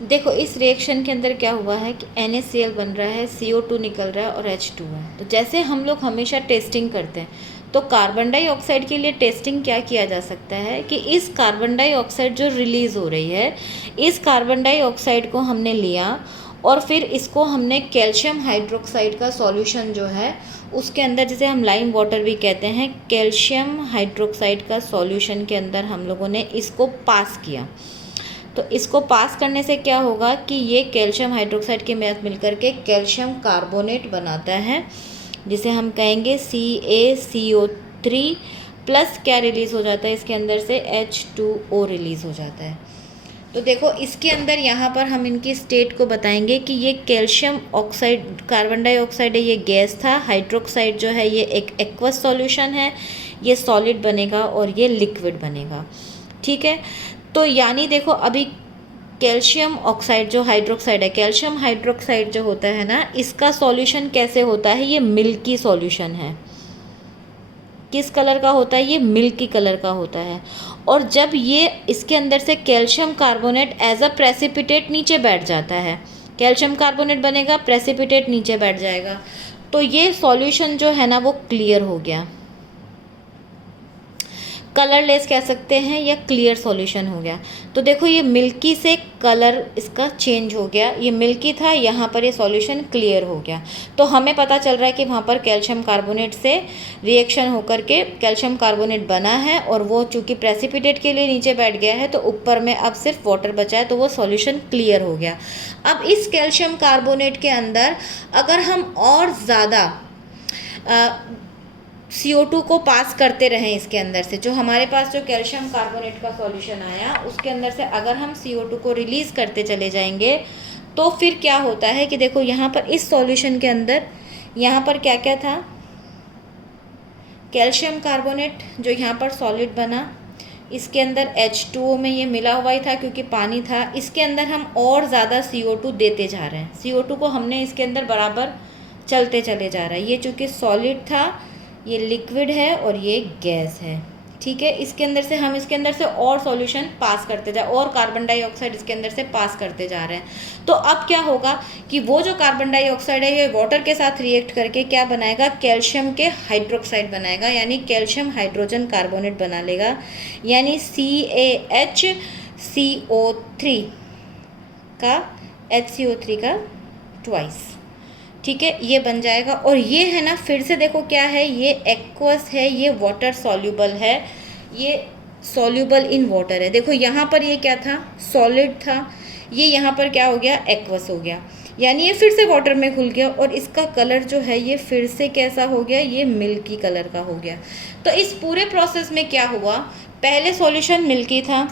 देखो इस रिएक्शन के अंदर क्या हुआ है कि NaCl बन रहा है, CO2 निकल रहा है और H2 है। तो जैसे हम लोग हमेशा टेस्टिंग करते हैं, तो कार्बन डाइऑक्साइड के लिए टेस्टिंग क्या किया जा सकता है कि इस कार्बन डाइऑक्साइड जो रिलीज़ हो रही है, इस कार्बन डाइऑक्साइड को हमने लिया और फिर इसको हमने कैल्शियम हाइड्रोक्साइड का सॉल्यूशन जो है उसके अंदर, जिसे हम लाइम वाटर भी कहते हैं, कैल्शियम हाइड्रोक्साइड का सॉल्यूशन के अंदर हम लोगों ने इसको पास किया। तो इसको पास करने से क्या होगा कि ये कैल्शियम हाइड्रोक्साइड के साथ मिलकर के कैल्शियम कार्बोनेट बनाता है, जिसे हम कहेंगे CaCO3 प्लस क्या रिलीज़ हो जाता है इसके अंदर से, H2O रिलीज़ हो जाता है। तो देखो इसके अंदर यहाँ पर हम इनकी स्टेट को बताएंगे कि ये कैल्शियम ऑक्साइड, कार्बन डाइऑक्साइड है, ये गैस था, हाइड्रोक्साइड जो है ये एक एक्वस सॉल्यूशन है, ये सॉलिड बनेगा और ये लिक्विड बनेगा। ठीक है, तो यानी देखो अभी कैल्शियम ऑक्साइड जो हाइड्रोक्साइड है, कैल्शियम हाइड्रोक्साइड जो होता है ना, इसका सॉल्यूशन कैसे होता है, ये मिल्की सॉल्यूशन है। किस कलर का होता है, ये मिल्की कलर का होता है। और जब ये इसके अंदर से calcium carbonate as a precipitate नीचे बैठ जाता है, कैल्शियम कार्बोनेट बनेगा, प्रेसिपिटेट नीचे बैठ जाएगा, तो ये सॉल्यूशन जो है ना वो क्लियर हो गया, कलरलेस कह सकते हैं या क्लियर सॉल्यूशन हो गया। तो देखो ये मिल्की से कलर इसका चेंज हो गया, ये मिल्की था, यहाँ पर ये सॉल्यूशन क्लियर हो गया। तो हमें पता चल रहा है कि वहाँ पर कैल्शियम कार्बोनेट से रिएक्शन होकर के कैल्शियम कार्बोनेट बना है और वो चूँकि प्रेसिपिटेट के लिए नीचे बैठ गया है, तो ऊपर में अब सिर्फ वाटर बचा है, तो वो सॉल्यूशन क्लियर हो गया। अब इस कैल्शियम कार्बोनेट के अंदर अगर हम और ज़्यादा CO2 को पास करते रहें इसके अंदर से, जो हमारे पास जो कैल्शियम कार्बोनेट का सॉल्यूशन आया उसके अंदर से अगर हम CO2 को रिलीज़ करते चले जाएंगे, तो फिर क्या होता है कि देखो यहाँ पर इस सॉल्यूशन के अंदर यहाँ पर क्या क्या था, कैल्शियम कार्बोनेट जो यहाँ पर सॉलिड बना, इसके अंदर H2O में ये मिला हुआ ही था क्योंकि पानी था, इसके अंदर हम और ज़्यादा CO2 देते जा रहे हैं, CO2 को हमने इसके अंदर बराबर चलते चले जा रहा है। ये चूँकि सॉलिड था, ये लिक्विड है और ये गैस है। ठीक है, इसके अंदर से हम इसके अंदर से और सॉल्यूशन पास करते जा, और कार्बन डाइऑक्साइड इसके अंदर से पास करते जा रहे हैं। तो अब क्या होगा कि वो जो कार्बन डाइऑक्साइड है ये वाटर के साथ रिएक्ट करके क्या बनाएगा, कैल्शियम के हाइड्रोक्साइड बनाएगा, यानी कैल्शियम हाइड्रोजन कार्बोनेट बना लेगा, यानी HCO3 का ट्वाइस। ठीक है, ये बन जाएगा। और ये है ना, फिर से देखो क्या है, ये एक्वस है, ये वाटर सॉल्यूबल है, ये सॉल्यूबल इन वाटर है। देखो यहाँ पर ये क्या था, सॉलिड था, ये यहाँ पर क्या हो गया, एक्वस हो गया, यानी ये फिर से वाटर में घुल गया और इसका कलर जो है ये फिर से कैसा हो गया, ये मिल्की कलर का हो गया। तो इस पूरे प्रोसेस में क्या हुआ, पहले सॉल्यूशन मिल्की था,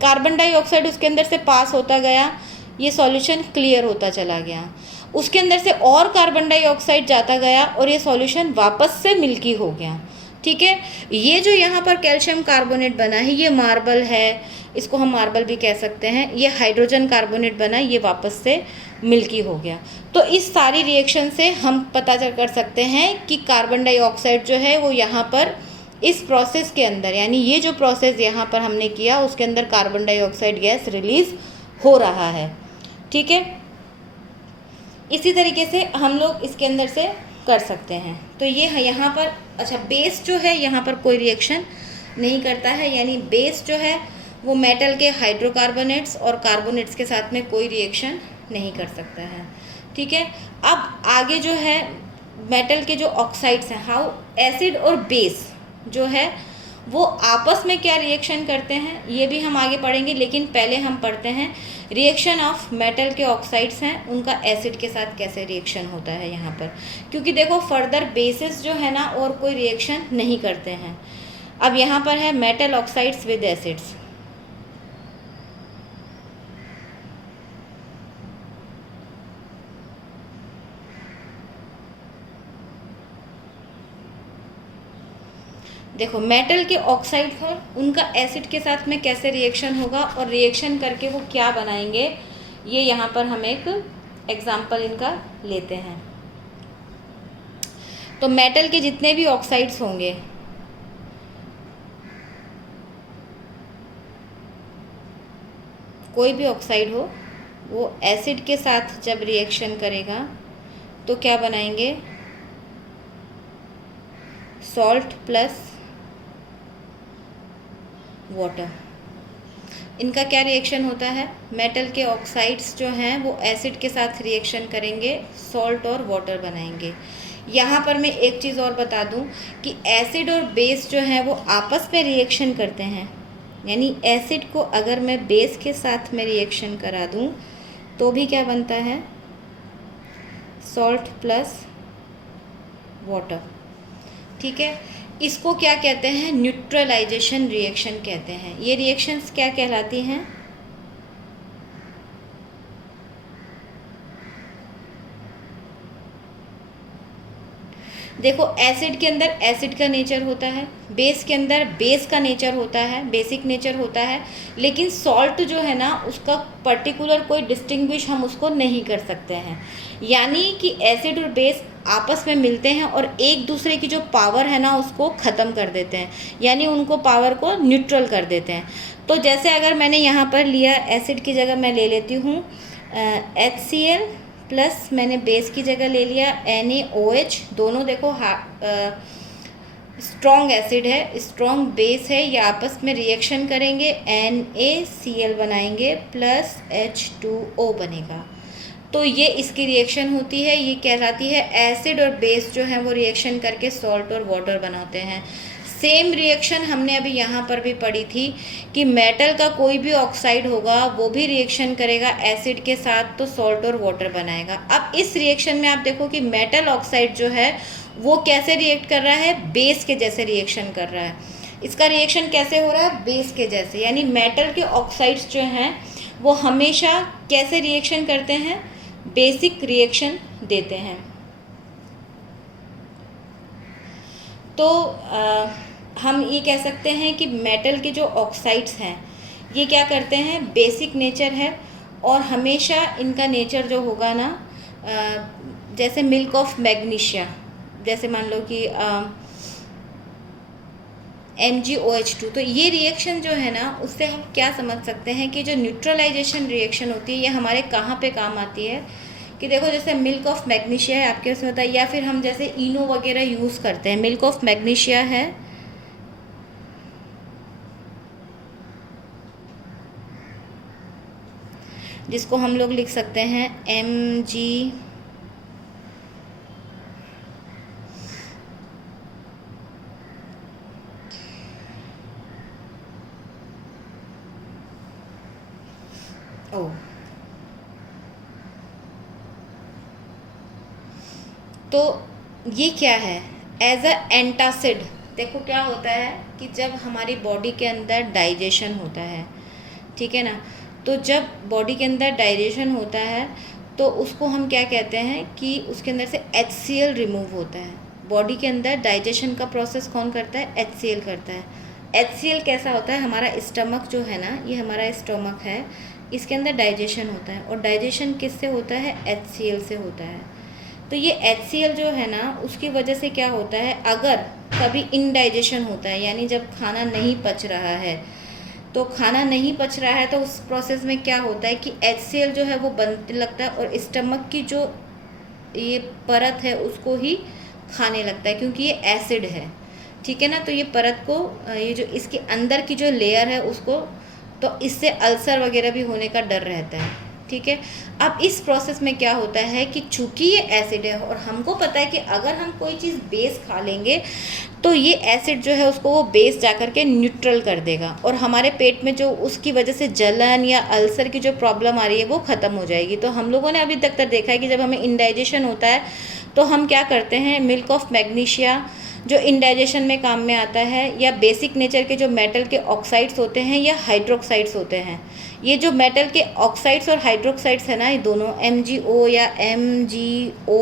कार्बन डाइऑक्साइड उसके अंदर से पास होता गया, ये सॉल्यूशन क्लियर होता चला गया, उसके अंदर से और कार्बन डाइऑक्साइड जाता गया और ये सॉल्यूशन वापस से मिल्की हो गया। ठीक है, ये जो यहाँ पर कैल्शियम कार्बोनेट बना है ये मार्बल है, इसको हम मार्बल भी कह सकते हैं, ये हाइड्रोजन कार्बोनेट बना, ये वापस से मिल्की हो गया। तो इस सारी रिएक्शन से हम पता कर सकते हैं कि कार्बन डाइऑक्साइड जो है वो यहाँ पर इस प्रोसेस के अंदर, यानी ये जो प्रोसेस यहाँ पर हमने किया उसके अंदर कार्बन डाइऑक्साइड गैस रिलीज़ हो रहा है। ठीक है, इसी तरीके से हम लोग इसके अंदर से कर सकते हैं। तो ये है यहाँ पर, अच्छा बेस जो है यहाँ पर कोई रिएक्शन नहीं करता है, यानी बेस जो है वो मेटल के हाइड्रोकार्बोनेट्स और कार्बोनेट्स के साथ में कोई रिएक्शन नहीं कर सकता है। ठीक है, अब आगे जो है मेटल के जो ऑक्साइड्स हैं, हाउ एसिड और बेस जो है वो आपस में क्या रिएक्शन करते हैं ये भी हम आगे पढ़ेंगे, लेकिन पहले हम पढ़ते हैं रिएक्शन ऑफ मेटल के ऑक्साइड्स हैं उनका एसिड के साथ कैसे रिएक्शन होता है यहाँ पर, क्योंकि देखो फर्दर बेसिस जो है ना और कोई रिएक्शन नहीं करते हैं। अब यहाँ पर है मेटल ऑक्साइड्स विद एसिड्स। देखो मेटल के ऑक्साइड पर उनका एसिड के साथ में कैसे रिएक्शन होगा और रिएक्शन करके वो क्या बनाएंगे, ये यहाँ पर हम एक एग्जाम्पल इनका लेते हैं। तो मेटल के जितने भी ऑक्साइड्स होंगे, कोई भी ऑक्साइड हो, वो एसिड के साथ जब रिएक्शन करेगा तो क्या बनाएंगे, सॉल्ट प्लस वाटर। इनका क्या रिएक्शन होता है, मेटल के ऑक्साइड्स जो हैं वो एसिड के साथ रिएक्शन करेंगे, सॉल्ट और वाटर बनाएंगे। यहाँ पर मैं एक चीज़ और बता दूँ कि एसिड और बेस जो हैं वो आपस में रिएक्शन करते हैं, यानी एसिड को अगर मैं बेस के साथ में रिएक्शन करा दूँ तो भी क्या बनता है, सॉल्ट प्लस वाटर। ठीक है, इसको क्या कहते हैं, न्यूट्रलाइजेशन रिएक्शन कहते हैं। ये रिएक्शंस क्या कहलाती हैं, देखो एसिड के अंदर एसिड का नेचर होता है, बेस के अंदर बेस का नेचर होता है, बेसिक नेचर होता है, लेकिन सॉल्ट जो है ना उसका पर्टिकुलर कोई डिस्टिंग्विश हम उसको नहीं कर सकते हैं। यानी कि एसिड और बेस आपस में मिलते हैं और एक दूसरे की जो पावर है ना उसको ख़त्म कर देते हैं, यानी उनको पावर को न्यूट्रल कर देते हैं। तो जैसे अगर मैंने यहाँ पर लिया एसिड की जगह मैं ले लेती हूँ HCl प्लस मैंने बेस की जगह ले लिया NaOH। दोनों देखो स्ट्रॉन्ग एसिड है, स्ट्रॉन्ग बेस है, ये आपस में रिएक्शन करेंगे, NaCl बनाएंगे प्लस H2O बनेगा। तो ये इसकी रिएक्शन होती है, ये कहलाती है एसिड और बेस जो है वो रिएक्शन करके सॉल्ट और वाटर बनाते हैं। सेम रिएक्शन हमने अभी यहाँ पर भी पढ़ी थी कि मेटल का कोई भी ऑक्साइड होगा वो भी रिएक्शन करेगा एसिड के साथ तो सॉल्ट और वाटर बनाएगा। अब इस रिएक्शन में आप देखो कि मेटल ऑक्साइड जो है वो कैसे रिएक्ट कर रहा है, बेस के जैसे रिएक्शन कर रहा है। इसका रिएक्शन कैसे हो रहा है, बेस के जैसे, यानी मेटल के ऑक्साइड्स जो हैं वो हमेशा कैसे रिएक्शन करते हैं, बेसिक रिएक्शन देते हैं। तो हम ये कह सकते हैं कि मेटल के जो ऑक्साइड्स हैं ये क्या करते हैं, बेसिक नेचर है और हमेशा इनका नेचर जो होगा ना जैसे मिल्क ऑफ मैग्नीशिया, जैसे मान लो कि MgOH2। तो ये रिएक्शन जो है ना उससे हम क्या समझ सकते हैं कि जो न्यूट्रलाइजेशन रिएक्शन होती है ये हमारे कहाँ पे काम आती है, कि देखो जैसे मिल्क ऑफ मैग्नीशिया है आपके उसमें होता है, या फिर हम जैसे इनो वगैरह यूज़ करते हैं, मिल्क ऑफ मैग्नीशिया है, जिसको हम लोग लिख सकते हैं Mg ओ। तो ये क्या है, एज अ एंटासिड। देखो क्या होता है कि जब हमारी बॉडी के अंदर डाइजेशन होता है, ठीक है ना, तो जब बॉडी के अंदर डाइजेशन होता है तो उसको हम क्या कहते हैं कि उसके अंदर से HCl रिमूव होता है। बॉडी के अंदर डाइजेशन का प्रोसेस कौन करता है, HCl करता है। HCl कैसा होता है, हमारा स्टमक जो है ना, ये हमारा स्टमक है, इसके अंदर डाइजेशन होता है और डाइजेशन किससे होता है, HCl से होता है। तो ये HCl जो है ना उसकी वजह से क्या होता है, अगर कभी इनडाइजेशन होता है यानी जब खाना नहीं पच रहा है, तो खाना नहीं पच रहा है तो उस प्रोसेस में क्या होता है कि HCl जो है वो बनने लगता है और स्टमक की जो ये परत है उसको ही खाने लगता है, क्योंकि ये एसिड है, ठीक है ना। तो ये परत को, ये जो इसके अंदर की जो लेयर है उसको, तो इससे अल्सर वगैरह भी होने का डर रहता है, ठीक है। अब इस प्रोसेस में क्या होता है कि चूंकि ये एसिड है और हमको पता है कि अगर हम कोई चीज़ बेस खा लेंगे तो ये एसिड जो है उसको वो बेस जा कर के न्यूट्रल कर देगा और हमारे पेट में जो उसकी वजह से जलन या अल्सर की जो प्रॉब्लम आ रही है वो ख़त्म हो जाएगी। तो हम लोगों ने अभी तक देखा है कि जब हमें इंडाइजेशन होता है तो हम क्या करते हैं, मिल्क ऑफ मैग्नीशिया जो इंडाइजेशन में काम में आता है, या बेसिक नेचर के जो मेटल के ऑक्साइड्स होते हैं या हाइड्रोक्साइड्स होते हैं, ये जो मेटल के ऑक्साइड्स और हाइड्रोक्साइड्स है ना, ये दोनों MgO या MgOH2,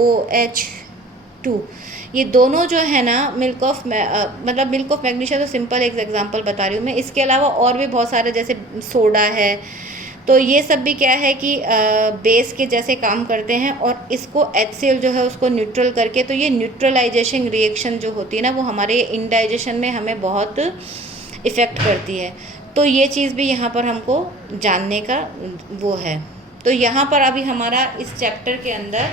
ये दोनों जो है ना मिल्क ऑफ मैग्नीशिया तो सिंपल एक एग्जांपल बता रही हूँ मैं, इसके अलावा और भी बहुत सारे जैसे सोडा है, तो ये सब भी क्या है कि बेस के जैसे काम करते हैं और इसको HCl जो है उसको न्यूट्रल करके, तो ये न्यूट्रलाइजेशन रिएक्शन जो होती है ना वो हमारे इंडाइजेशन में हमें बहुत इफ़ेक्ट करती है। तो ये चीज़ भी यहाँ पर हमको जानने का वो है। तो यहाँ पर अभी हमारा इस चैप्टर के अंदर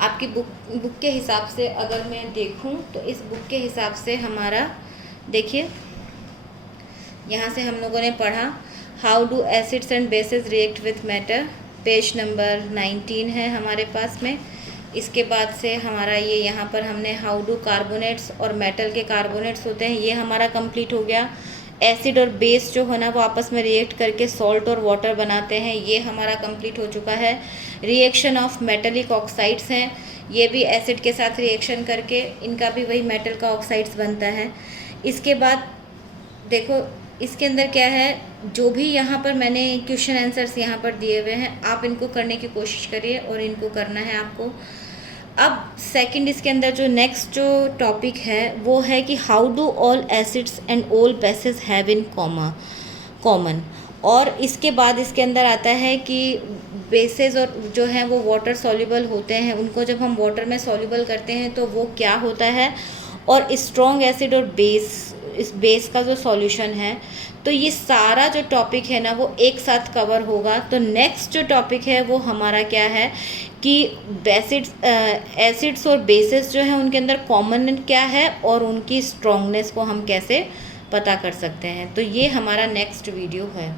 आपकी बुक के हिसाब से अगर मैं देखूं तो इस बुक के हिसाब से हमारा देखिए, यहाँ से हम लोगों ने पढ़ा how do acids and bases react with matter, page number 19 है हमारे पास में। इसके बाद से हमारा ये यहाँ पर हमने हाउ डू कार्बोनेट्स और मेटल के कार्बोनेट्स होते हैं, ये हमारा कंप्लीट हो गया। एसिड और बेस जो है ना वो आपस में रिएक्ट करके सॉल्ट और वाटर बनाते हैं, ये हमारा कंप्लीट हो चुका है। रिएक्शन ऑफ मेटलिक ऑक्साइड्स हैं, ये भी एसिड के साथ रिएक्शन करके इनका भी वही मेटल का ऑक्साइड्स बनता है। इसके बाद देखो इसके अंदर क्या है, जो भी यहाँ पर मैंने क्वेश्चन आंसर्स यहाँ पर दिए हुए हैं आप इनको करने की कोशिश करिए और इनको करना है आपको। अब सेकंड इसके अंदर जो नेक्स्ट जो टॉपिक है वो है कि how do all acids and all basis have in common, और इसके बाद इसके अंदर आता है कि बेसेस और जो हैं वो वाटर सॉल्युबल होते हैं, उनको जब हम वाटर में सॉल्युबल करते हैं तो वो क्या होता है, और स्ट्रॉन्ग एसिड और इस बेस का जो सॉल्यूशन है। तो ये सारा जो टॉपिक है ना वो एक साथ कवर होगा। तो नेक्स्ट जो टॉपिक है वो हमारा क्या है कि एसिड्स और बेसिस जो है उनके अंदर कॉमन क्या है और उनकी स्ट्रॉन्गनेस को हम कैसे पता कर सकते हैं। तो ये हमारा नेक्स्ट वीडियो है।